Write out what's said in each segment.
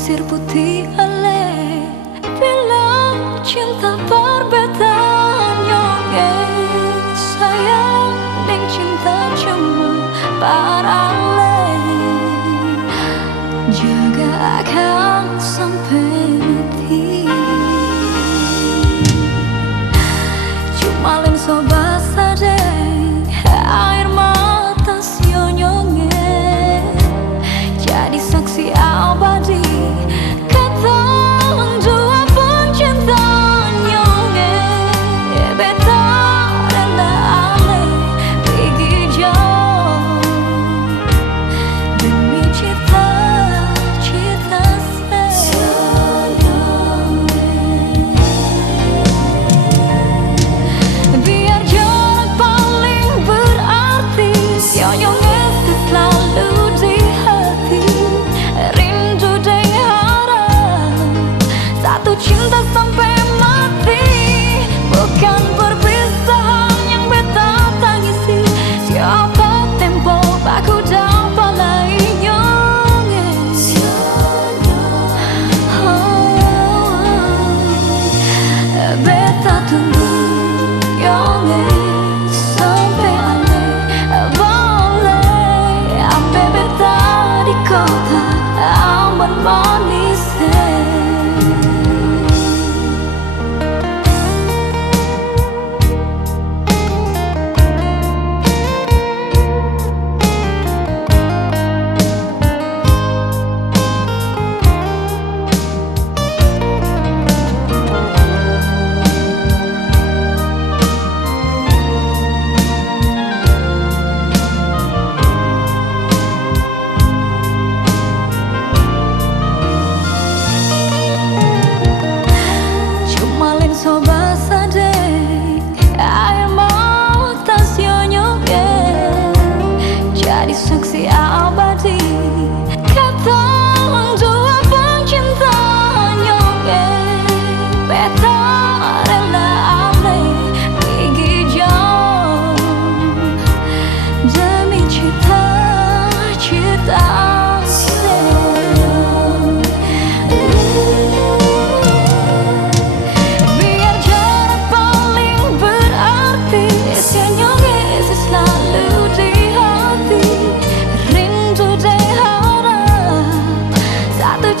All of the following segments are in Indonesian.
pasir putih aleh. Bila cinta perbedaan nyonge, sayang ning cinta cuma paralel. Jaga akan sampai mati. Cuma len sobat saja air mata sionyonge, jadi saksi abadi kata dua pencinta nyonge. Beta rela ale pergi jauh demi cita-cita biar jarak paling berarti sionyonge selalu di hati. Rindu dan harap satu cinta sampai mati, bukan perpisahan yang beta tangisi. Siapa tempo baku dapat lainnya beta tunggu yonge sampai ale balik ampe beta di kota aman manis. Sobat sadek air mata sionyonge, jadi saksi abadi kata dua pencinta nyonge. Beta rela ale pergi jauh demi cita-cita.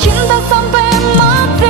Cinta sampai mati.